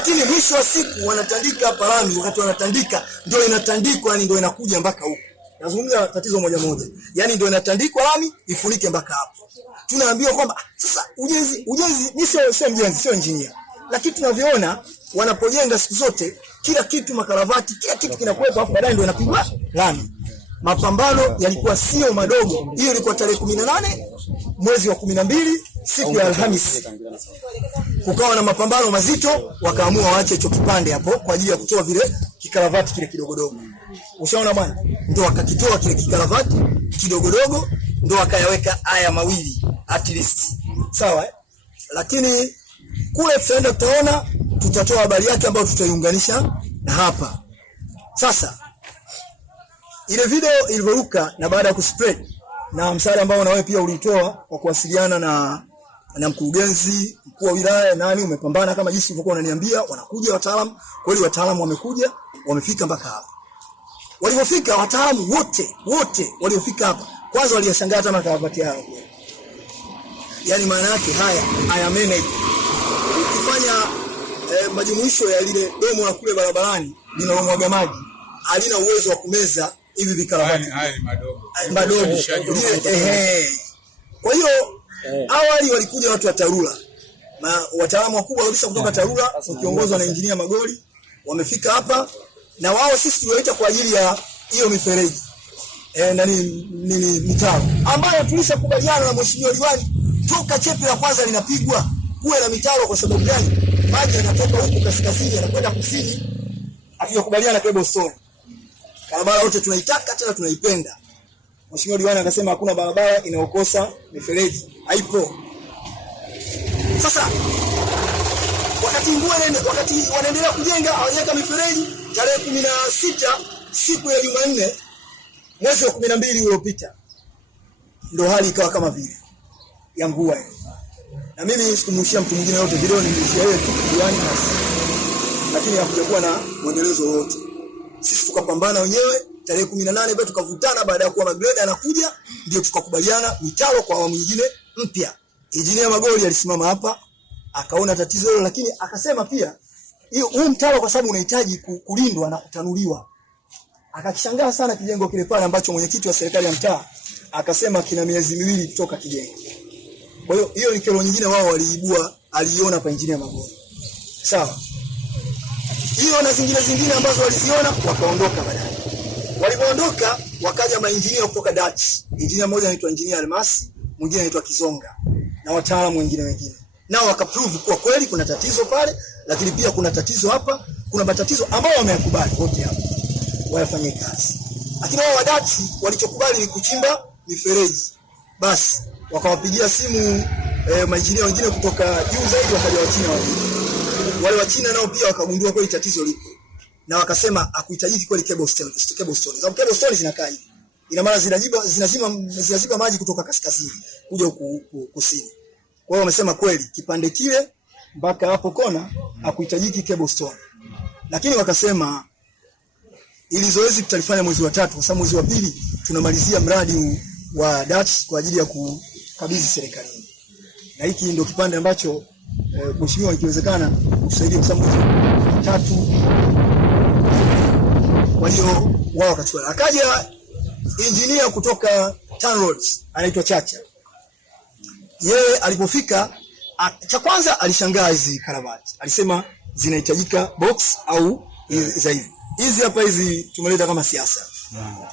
lakini mwisho wa siku wanatandika hapa lami. Wakati wanatandika ndio inatandikwa, yani ndio inakuja mpaka huko. Nazungumza tatizo moja moja, yani ndio inatandikwa lami ifunike mpaka hapo. Tunaambiwa kwamba sasa ujenzi ni sio mjenzi, sio engineer, lakini tunavyoona wanapojenga siku zote kila kitu, makaravati, kila kitu kinakuwepo, hapo baadaye ndio inapigwa lami. Mapambano yalikuwa sio madogo. Hiyo ilikuwa tarehe 18 mwezi wa 12 siku ya Alhamisi. Kukawa na mapambano mazito, wakaamua waache hicho kipande hapo kwa ajili ya kutoa vile kikaravati kile kidogodogo. Ushaona bwana? Ndio wakakitoa kile kikaravati kidogodogo, ndio wakayaweka haya mawili at least. Sawa eh? Lakini kule tutaenda tutaona, tutatoa habari yake ambayo tutaiunganisha na hapa. Sasa ile video ilivyoruka na baada ya kuspread na msaada ambao na wewe pia ulitoa kwa kuwasiliana na mkurugenzi mkuu wa wilaya, nani umepambana kama jinsi ulivyokuwa unaniambia, wanakuja wataalamu. Kweli wataalamu wamekuja, wamefika mpaka hapa. Walipofika wataalamu wote waliofika hapa, kwanza waliyashangaa hata makaravati yao. Yaani maana yake haya manage ukifanya majumuisho ya lile domo la kule barabarani linalomwaga maji, halina uwezo wa kumeza hivi vikaravati. Haya ni madogo. Kwa hiyo awali walikuja watu wa TARURA, wataalamu wakubwa kabisa kutoka TARURA wakiongozwa na Injinia Magoli, wamefika hapa na wao sisi tuliwaita kwa ajili ya hiyo mifereji mitaro ambayo tulishakubaliana na mheshimiwa diwani toka chepe la kwanza linapigwa kuwe na mitaro. Kwa sababu gani? Maji yanatoka huku kaskazini yanakwenda kusini, akikubaliana cable stone. Barabara yote tunaitaka, tena tunaipenda. Mheshimiwa diwani akasema hakuna barabara inayokosa mifereji, haipo. Sasa wakati wanaendelea kujenga, hawajaweka mifereji. Tarehe 16 siku ya Jumanne mwezi wa 12 uliopita, ndio hali ikawa kama vile ya mvua. Na mimi sikumrushia mtu mwingine yote, video nilimrushia yeye tu diwani basi, lakini hakujakuwa na mwendelezo wote. Sisi tukapambana wenyewe tarehe 18 baada tukavutana, baada ya kuwa Magreda anakuja ndio tukakubaliana mitaro kwa awamu nyingine mpya. Injinia Magoli alisimama hapa akaona tatizo hilo, lakini akasema pia huu mtaro kwa sababu unahitaji kulindwa na kutanuliwa. Akakishangaa sana kijengo kile pale ambacho mwenyekiti wa serikali ya mtaa akasema kina miezi miwili kutoka kijengo. Kwa hiyo hiyo ni kero nyingine wao aliiona pa Injinia Magoli. Sawa. Hiyo na zingine ambazo waliziona wakaondoka baadaye. Walipoondoka wakaja mainjinia kutoka Dutch. Injinia mmoja anaitwa Injinia Almasi, mwingine anaitwa Kizonga na wataalamu wengine. Nao wakaprove kwa kweli kuna tatizo pale, lakini pia kuna tatizo hapa, kuna matatizo ambayo wameyakubali wote hapa wayafanyie kazi. Lakini wao Dutch walichokubali ni kuchimba mifereji. Basi wakawapigia simu mainjinia wengine kutoka juu zaidi, wakaja wale wa China nao pia wakagundua kweli tatizo lipo. Na wakasema hakuhitajiki kweli cable stone. Sababu cable stone zinakaa hivi. Ina maana zinazima maji kutoka kaskazini kuja huku kusini. Kwa hiyo wamesema kweli kipande kile mpaka hapo kona hakuhitajiki cable stone. Lakini wakasema ili zoezi tutalifanya mwezi wa 3 kwa sababu mwezi wa 2 tunamalizia mradi wa Dutch kwa ajili ya kukabidhi serikali. Na hiki ndio kipande ambacho mheshimiwa ikiwezekana usaidie kwa sababu 3. Kwa hiyo wao wakachukua. Akaja injinia kutoka TANROADS anaitwa Chacha. Yeye alipofika cha kwanza alishangaa hizi karavati. Alisema zinahitajika box au za hivi. Hizi hapa hizi tumeleta kama siasa.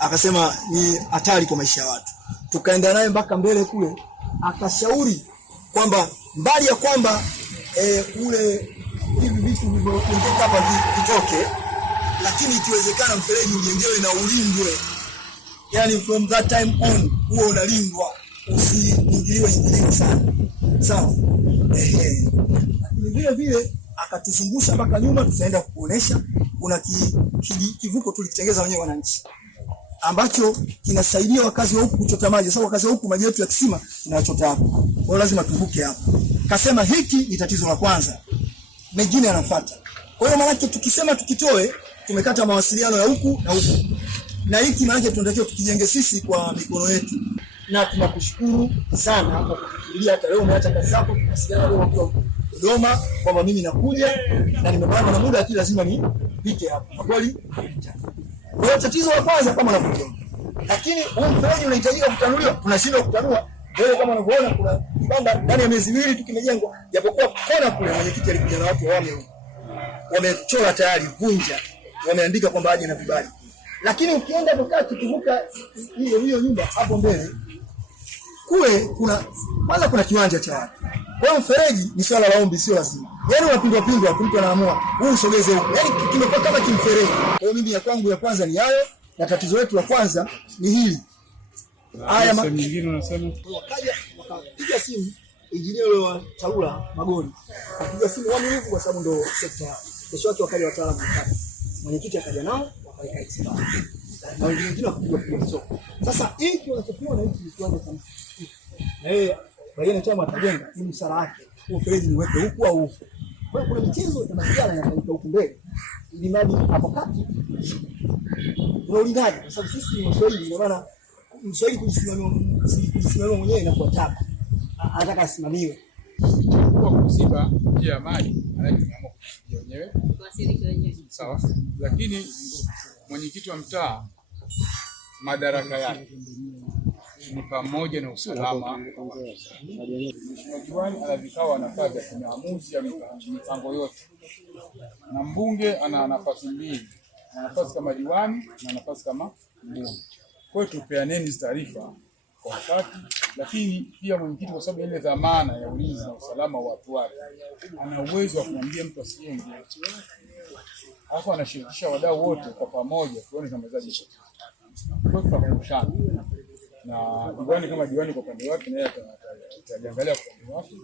Akasema ni hatari kwa maisha ya watu. Tukaenda naye mpaka mbele kule, akashauri kwamba mbali ya kwamba ule hivi vitu vilivyokuja hapa vitoke, lakini ikiwezekana mfereji ujengewe na ulindwe. Yani from that time on huo unalindwa, usiingiliwe sana. Sawa. Lakini vile akatuzungusha mpaka nyuma, tutaenda kuonesha kuna kivuko tulikitengeza wenyewe wananchi ambacho kinasaidia wakazi wa huku kuchota maji. Sasa wakazi wa huku maji yetu ya kisima tunachota hapa. Kwa hiyo lazima tuvuke hapa. Kasema hiki ni tatizo la kwanza, mengine yanafuata. Kwa hiyo maana tukisema tukitoe, tumekata mawasiliano ya huku na huku. Na hiki maana tunatakiwa tukijenge sisi kwa mikono yetu. Na tunakushukuru sana kwa kufikiria hata leo umeacha kazi zako kuwasiliana leo Dodoma kwamba mimi nakuja na nimepanga na muda lakini lazima nipite hapa. Kwa kweli ndio tatizo la kwanza kama unavyoona. Lakini huu mfereji unahitajika kutanuliwa, tunashindwa kutanua. Wewe kama unavyoona kuna kibanda ndani ya miezi miwili tu kimejengwa, japokuwa kona kule mwenyekiti alikuja na watu wamechora tayari vunja, wameandika kwamba aje na vibali. Lakini ukienda kukaa kivuka hiyo nyumba hapo mbele kule kuna kiwanja cha watu. Kwa hiyo mfereji ni swala la ombi, sio lazima. Yaani unapindwa mtu anaamua huu usogeze huko. Yaani kimekuwa kama kimfereji. Kwa hiyo mimi ya kwangu ya kwanza ni hayo, na tatizo letu la kwanza ni hili. Haya nyingine unasema wakapiga simu injinia yule wa TARURA Magori. Akapiga simu waaminifu kwa sababu ndio sekta yao. Kesho wake wakaja wataalamu wakati. Mwenyekiti akaja nao wakaika expert. Na wengine wakapiga soko. Sasa hiki wanachokiona hiki ni kiwanja cha Brian Chama atajenga hii msara wake. Huo fereji niweke huku au huku. Kwa hiyo kuna michezo ya masuala yanafanyika huku mbele. Ili mradi hapo kati. Tunaulindaje? Kwa sababu sisi ni Waswahili, ndio maana Mswahili kujisimamia mwenyewe inakuwa tabu. Anataka asimamiwe. Kwa kuziba njia ya maji, anayeamua kujisimamia wenyewe. Kuwasiliana wenyewe. Sawa. Lakini mwenyekiti wa mtaa madaraka yake ni pamoja na usalama. Diwani ana vikao, ana kazi ya maamuzi ya mipango yote, na mbunge ana nafasi mbili, ana nafasi kama diwani na nafasi kama mbunge. Kwa hiyo tupeaneni taarifa kwa wakati, lakini pia mwenyekiti kwa sababu ile dhamana ya ulinzi na usalama wa watu wake ana uwezo wa kumwambia mtu asijenge, hapo anashirikisha wadau wote kwa pamoja tuone kama zaji kwa tutakumbushana na diwani kama diwani kwa upande wake na yeye ataangalia kwa upande wake,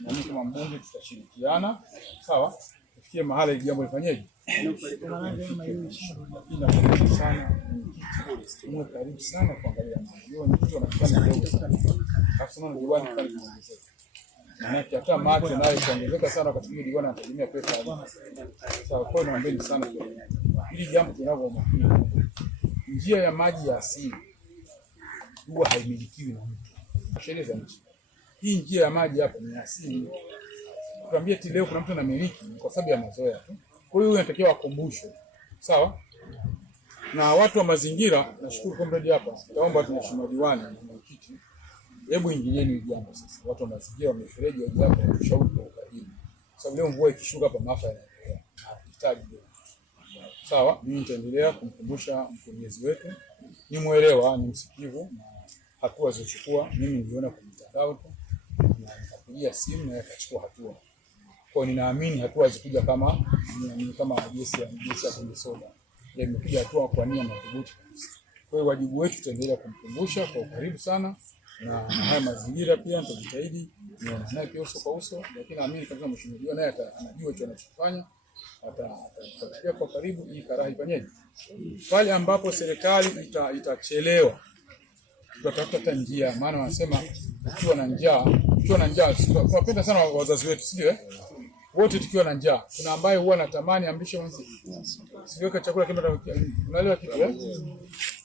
na mimi kama mbunge tutashirikiana, sawa, tufikie mahala ili jambo lifanyeje. Inapenda sana mimi karibu sana kuangalia hiyo ni kitu anafanya leo sana, hasa na diwani pale kuongezeka, na hata mate nayo kuongezeka sana wakati mwingine diwani anategemea pesa. Sawa, kwa hiyo naombeni sana ili jambo tunavyomakini. Njia ya maji ya asili huwa haimilikiwi na mtu. Sheria za nchi. Hii njia ya maji hapa ni asili. Tuambie eti leo kuna mtu anamiliki kwa sababu ya mazoea tu. Kwa hiyo inatakiwa akumbushwe. Sawa? Na watu wa mazingira, nashukuru comrade hapa. Naomba tunashimwa diwani na mwenyekiti. Hebu ingilieni jambo sasa. Watu wa mazingira wamefereji wa jambo kushauri kwa ukaribu. Sababu leo mvua ikishuka hapa maafa yanaendelea. Hatuhitaji. Sawa, mimi nitaendelea kumkumbusha mkurugenzi wetu. Ni muelewa, ni msikivu na hatua zilizochukua. Mimi niliona kwenye mtandao na nikapigia simu na akachukua hatua. Kwa hiyo ninaamini hatua zikuja kama gesi ya kwenye soda. Ndio imekuja hatua kwa nia madhubuti kabisa. Kwa hiyo wajibu wetu tutaendelea kumkumbusha kwa ukaribu sana, na haya mazingira pia nitajitahidi nione naye pia uso kwa uso, lakini naamini kabisa mheshimiwa naye anajua hicho anachofanya. Atafuatilia kwa karibu hii karaha ifanyeje. Pale ambapo serikali itachelewa tutatafuta hata njia, maana wanasema ukiwa na njaa tunapenda sana wazazi wetu, sio wote tukiwa na njaa. Kuna ambaye huwa anatamani ambition siweka chakula kama unaelewa kitu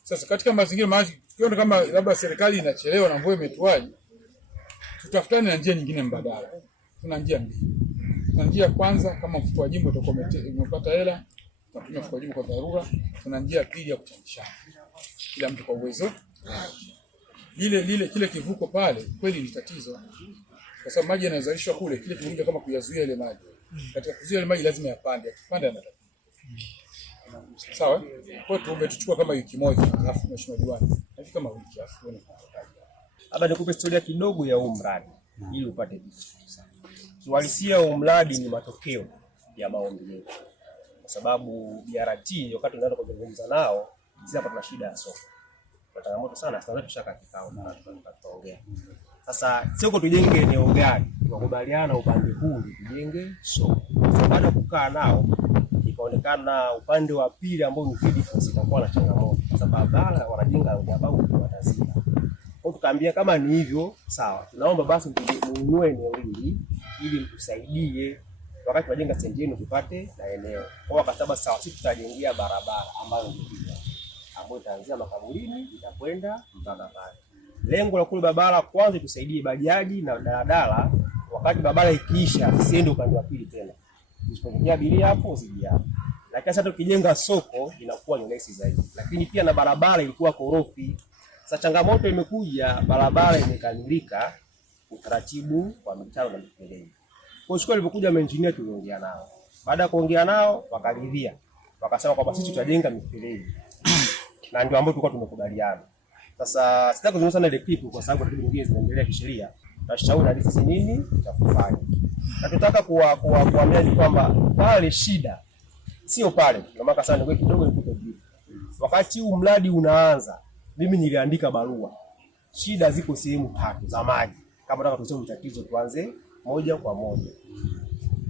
Sasa katika mazingira maji tukiona kama labda serikali inachelewa na mvua imetuaje, tutafutane na njia nyingine mbadala. Tuna njia mbili. Tuna njia kwanza, kama mfuko wa jimbo utakuwa umepata hela, tunatumia mfuko wa jimbo kwa dharura. Tuna njia pili ya kuchangishana, kila mtu kwa uwezo. Kile kivuko pale kweli ni tatizo, kwa sababu maji yanazalishwa kule, kile kivuko kama kuyazuia ile maji. Katika kuzuia ile maji lazima yapande, akipanda anataka. Sawa? Kwa hiyo tuchukua kama wiki moja, alafu mheshimiwa diwani na kama wiki alafu tuone. Labda nikupe historia kidogo ya huu mradi ili upate picha. Kiuhalisia huu mradi ni matokeo ya maombi yetu. Kwa sababu BRT wakati tunaanza kuzungumza nao, sisi hapa tuna shida ya soko. Kwa changamoto sana, sasa tushaka kikao na tutaongea. Sasa soko tujenge eneo gani? Tukakubaliana upande huu tujenge soko. Baada ya kukaa nao ikaonekana upande wa pili ambao ni feed force itakuwa na changamoto. Kwa sababu barabara wanajenga roundabout watazia. Kwa tukaambia kama ni hivyo sawa, tunaomba basi muinue eneo hili ili mtusaidie wakati tunajenga stendi yenu tupate na eneo. Kwa wakataba sawa, sisi tutajengia barabara ambayo ni hii ambayo itaanzia makaburini itakwenda mpaka pale. Lengo la kule barabara kwanza tusaidie bajaji na daladala wakati wakati barabara ikiisha siende upande wa pili tena. Usipokuja abiria hapo usije hapo. Lakini sasa tukijenga soko inakuwa ni rahisi zaidi. Lakini pia na barabara ilikuwa korofi. Sasa changamoto imekuja, barabara imekamilika, utaratibu wa mitaro na mifereji. Kwa hiyo ilipokuja maengineer tuliongea nao. Baada ya kuongea nao wakaridhia. Wakasema kwamba sisi tutajenga mifereji. Na ndio ambao tulikuwa tumekubaliana. Sasa sitaki kuzungumza sana ile kitu kwa sababu taratibu nyingine zinaendelea kisheria. Tunashauri hadi sisi nini cha kufanya. Na tunataka kuamini kwamba pale shida sio pale. Ndio maana sana wewe kidogo nikupe brief. Wakati huu mradi unaanza, mimi niliandika barua. Shida ziko sehemu tatu za maji. Kama nataka tuseme tatizo tuanze moja kwa moja.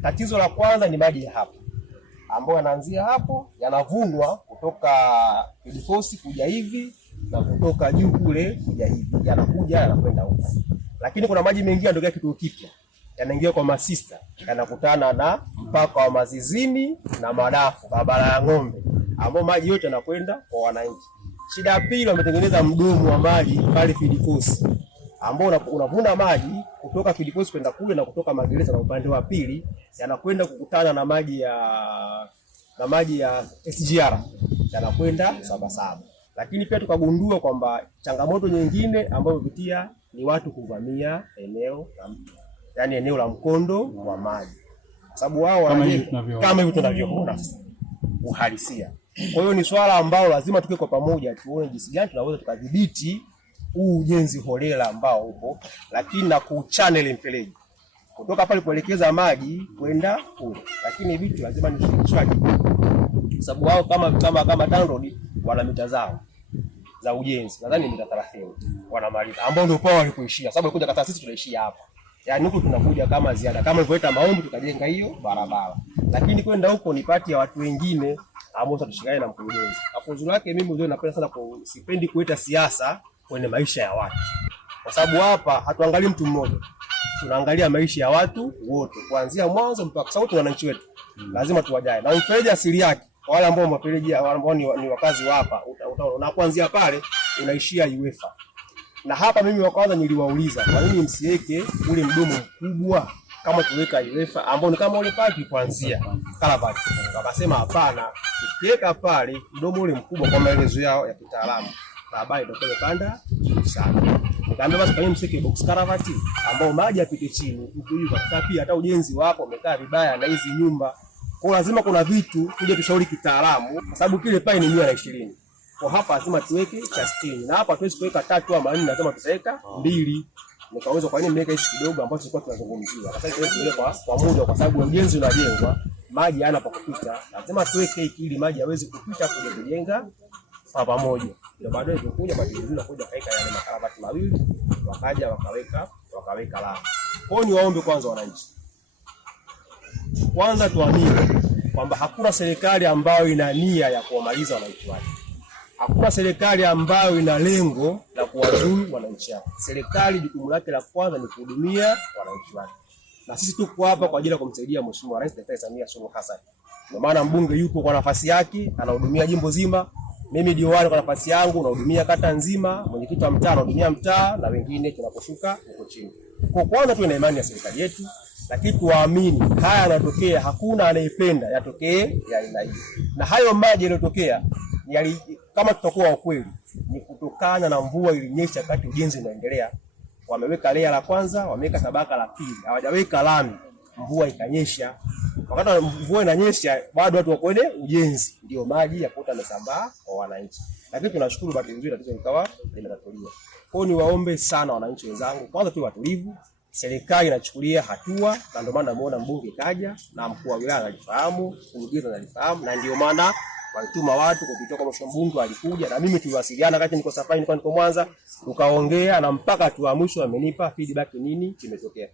Tatizo la kwanza ni maji ya hapa, ambayo yanaanzia hapo, yanavunwa kutoka Fidifosi kuja hivi na kutoka juu kule kuja hivi, yanakuja yanakwenda huko. Lakini kuna maji mengine yanatokea kituo kipya, yanaingia kwa Masista, yanakutana na mpaka wa Mazizini na Madafu, barabara ya ng'ombe, ambao maji yote yanakwenda kwa wananchi. Shida ya pili, wametengeneza mdomo wa maji pale Fidifosi, ambao unavuna maji kutoka Fidifosi kwenda kule na kutoka Magereza na upande wa pili yanakwenda kukutana na maji ya SGR yanakwenda Sabasaba. Lakini pia tukagundua kwamba changamoto nyingine ambayo imepitia ni watu kuvamia eneo la mkondo wa maji. Sababu wao kama hivi tunavyoona uhalisia. Kwa hiyo ni swala ambalo lazima tuke kwa pamoja tuone jinsi gani tunaweza tukadhibiti huu ujenzi holela ambao upo, lakini na kuchannel mfereji kutoka pale kuelekeza maji kwenda kule. Lakini vitu lazima ni shirikishwaji, sababu wao kama TANROADS wana mita zao za ujenzi, nadhani mita 30 wanamaliza, ambao ndio pao walipoishia, sababu kuja kata sisi tunaishia hapa. Yaani huko tunakuja kama ziada, kama ilivyoita maombi tukajenga hiyo barabara, lakini kwenda huko ni pati ya watu wengine ambao tutashikana na mkurugenzi. Hapo uzuri wake mimi ndio napenda sana, sipendi kuleta siasa kwenye maisha ya watu, kwa sababu hapa hatuangalii mtu mmoja, tunaangalia maisha ya watu wote kuanzia mwanzo mpaka sauti ya wananchi wetu. Lazima tuwajae na mfereji asili yake. Wale ambao mfereji ambao ni wakazi wa hapa, na kuanzia pale unaishia UEFA. Na hapa mimi wa kwanza niliwauliza kwa nini msiweke ule mdomo mkubwa kama tuweka UEFA, ambao ni kama ule pale kuanzia Kalavati. Wakasema hapana, tukiweka pale mdomo ule mkubwa kwa maelezo yao ya kitaalamu, barabara itakuwa imepanda juu sana. Nikaambia basi kwa nini mseke box Kalavati ambao maji yapite chini huko hiyo, kwa sababu pia hata ujenzi wako umekaa vibaya na hizi nyumba. Kwa lazima kuna vitu tuje tushauri kitaalamu, kwa sababu kile pale ni 120. Kwa hapa lazima tuweke cha 60. Na hapa tuwezi kuweka 3 ama 4, lazima tutaweka 2. Nikaweza kwa nini nimeweka hichi kidogo ambacho tulikuwa tunazungumzia. Sasa tuweke kwa muda, kwa sababu ujenzi unajengwa, maji hana pa kupita. Lazima tuweke hiki ili maji yaweze kupita kuja kujenga kwa pamoja. Ndio baadaye tulikuja badilini na kuja kaeka yale makaravati mawili, wakaja wakaweka lami. Kwa hiyo ni waombe kwanza wananchi, kwanza tuamini kwamba hakuna serikali ambayo ina nia ya kuwamaliza wananchi wake. Hakuna serikali ambayo ina lengo la kuwadhuru wananchi wake. Serikali jukumu lake la kwanza ni kuhudumia wananchi wake. Na sisi tuko hapa kwa ajili ya kumsaidia Mheshimiwa Rais Daktari Samia Suluhu Hassan. Kwa maana mbunge yupo kwa nafasi yake, anahudumia jimbo zima. Mimi diwani kwa nafasi yangu nahudumia kata nzima, mwenyekiti wa mtaa anahudumia mtaa, na wengine tunaposhuka huko chini. Kwa kwanza tuwe na imani ya serikali yetu, lakini tuamini haya yanatokea, hakuna anayependa yatokee ya aina hii. Na hayo maji yaliyotokea kama tutakuwa ukweli ni kutokana na mvua ilinyesha wakati ujenzi unaendelea. Wameweka layer la kwanza, wameweka tabaka la pili, hawajaweka lami. Mvua ikanyesha. Wakati mvua inanyesha bado watu wako kwenye ujenzi, ndio maji yakuta yamesambaa kwa wananchi. Lakini tunashukuru bahati nzuri tatizo likawa limetatuliwa. Kwa hiyo niwaombe sana wananchi wenzangu, kwanza tuwe watulivu. Serikali inachukulia hatua, na ndio maana namuona mbunge kaja na mkuu wa wilaya analifahamu, mkurugenzi analifahamu, na ndio maana walituma watu kutoka kwa mheshimiwa mbunge alikuja, na mimi tuliwasiliana wakati niko safari, niko Mwanza, tukaongea na mpaka tu mwisho amenipa feedback nini kimetokea.